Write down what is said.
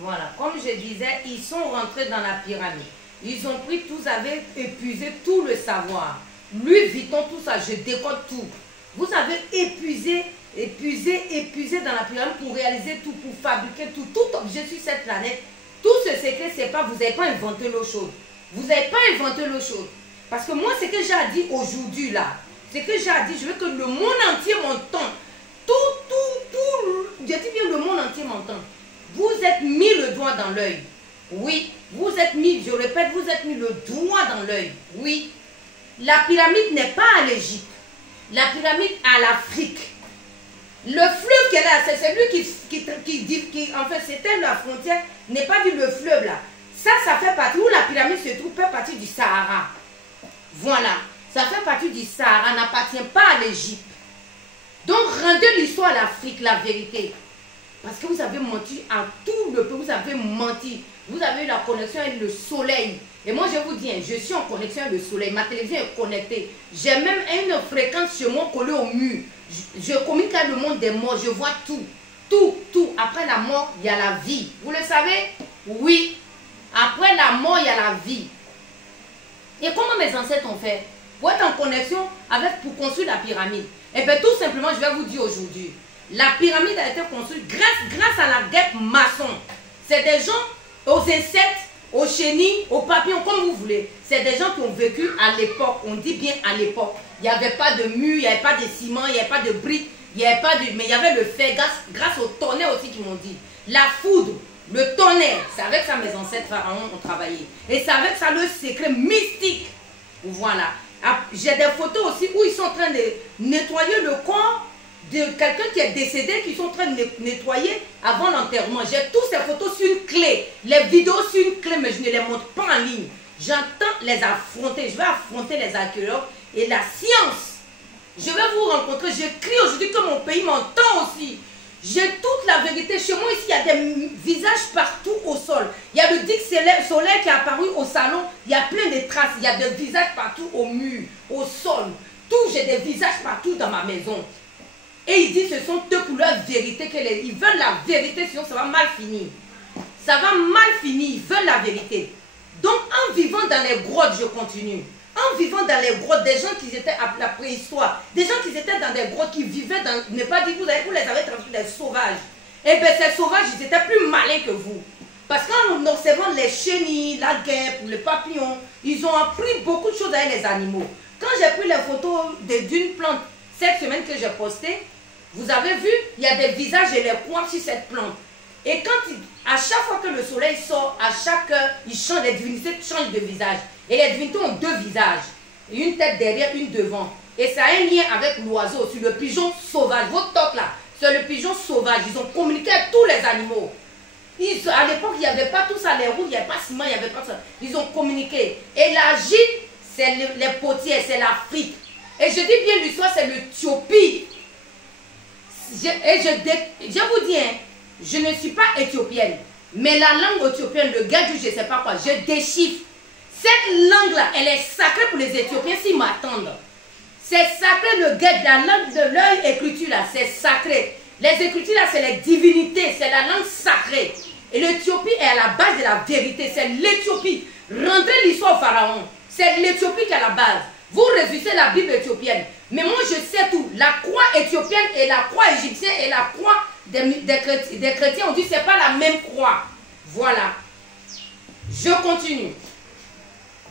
Voilà, comme je disais, ils sont rentrés dans la pyramide. Ils ont pris tout, avaient épuisé tout le savoir. Louis Vuitton, tout ça, je décode tout. Vous avez épuisé dans la pyramide pour réaliser tout, pour fabriquer tout, tout objet sur cette planète. Tout ce secret, c'est pas, vous n'avez pas inventé l'eau chaude. Vous n'avez pas inventé l'eau chaude. Parce que moi, ce que j'ai à dire aujourd'hui, là, ce que j'ai à dire, je veux que le monde entier m'entende. Je dis bien le monde entier m'entend. Vous êtes mis le doigt dans l'œil. Oui, vous êtes mis, je répète, vous êtes mis le doigt dans l'œil. Oui, la pyramide n'est pas à l'Égypte. La pyramide à l'Afrique. Le fleuve qui est là, c'est celui qui en fait, c'était la frontière, n'est pas vu le fleuve là. Ça fait partie, où la pyramide se trouve, fait partie du Sahara. Voilà, ça fait partie du Sahara, n'appartient pas à l'Égypte. Donc, rendez l'histoire à l'Afrique, la vérité. Parce que vous avez menti à tout le peuple, vous avez menti. Vous avez eu la connexion avec le soleil. Et moi, je vous dis, je suis en connexion avec le soleil. Ma télévision est connectée. J'ai même une fréquence chez moi collée au mur. Je communique avec le monde des morts. Je vois tout. Tout. Après la mort, il y a la vie. Vous le savez? Oui. Après la mort, il y a la vie. Et comment mes ancêtres ont fait? Pour être en connexion pour construire la pyramide. Eh bien, tout simplement, je vais vous dire aujourd'hui. La pyramide a été construite grâce à la guêpe maçon. C'est des gens aux insectes, aux chenilles, aux papillons, comme vous voulez. C'est des gens qui ont vécu à l'époque. On dit bien à l'époque. Il n'y avait pas de mur, il n'y avait pas de ciment, il n'y avait pas de briques, il n'y avait pas de... Mais il y avait le fer, grâce au tonnerre aussi qui m'ont dit. La foudre, le tonnerre, c'est avec ça mes ancêtres pharaons ont travaillé. Et c'est avec ça le secret mystique. Voilà. J'ai des photos aussi où ils sont en train de nettoyer le corps de quelqu'un qui est décédé, qui sont en train de nettoyer avant l'enterrement. J'ai toutes ces photos sur une clé, les vidéos sur une clé, mais je ne les montre pas en ligne. J'entends les affronter, je vais affronter les archéologues et la science. Je vais vous rencontrer, je crie aujourd'hui que mon pays m'entend aussi. J'ai toute la vérité. Chez moi ici, il y a des visages partout au sol. Il y a le disque solaire qui est apparu au salon. Il y a plein de traces. Il y a des visages partout au mur, au sol. Tout, j'ai des visages partout dans ma maison. Et ils disent que ce sont eux pour leur vérité. Ils veulent la vérité, sinon ça va mal finir. Ça va mal finir. Ils veulent la vérité. Donc, en vivant dans les grottes, je continue. En vivant dans les grottes, des gens qui étaient à la préhistoire, des gens qui étaient dans des grottes, qui vivaient dans... Ne pas dire que vous les avez transformés des sauvages. Eh bien, ces sauvages, ils étaient plus malins que vous. Parce qu'en observant les chenilles, la guêpe, les papillons, ils ont appris beaucoup de choses avec les animaux. Quand j'ai pris les photos d'une plante, cette semaine que j'ai postée, vous avez vu, il y a des visages et les coins sur cette plante. Et quand, à chaque fois que le soleil sort, à chaque heure, les divinités changent de visage. Et les divinités ont deux visages. Une tête derrière, une devant. Et ça a un lien avec l'oiseau aussi, le pigeon sauvage. Votre toque là, c'est le pigeon sauvage. Ils ont communiqué avec tous les animaux. À l'époque, il n'y avait pas tout ça, les routes, il n'y avait pas de ciment, il n'y avait pas ça. Ils ont communiqué. Et la gîte, c'est les potières, c'est l'Afrique. Et je dis bien l'histoire, c'est l'Éthiopie. Et je vous dis, hein, je ne suis pas éthiopienne. Mais la langue éthiopienne, le gars du je ne sais pas quoi, je déchiffre. Cette langue-là, elle est sacrée pour les Éthiopiens s'ils m'attendent. C'est sacré le guet, la langue de leur écriture là, c'est sacré. Les écritures là, c'est les divinités, c'est la langue sacrée. Et l'Éthiopie est à la base de la vérité, c'est l'Éthiopie. Rendez l'histoire au pharaon, c'est l'Éthiopie qui est à la base. Vous révisez la Bible éthiopienne. Mais moi je sais tout. La croix éthiopienne et la croix égyptienne et la croix des chrétiens, on dit que ce n'est pas la même croix. Voilà. Je continue.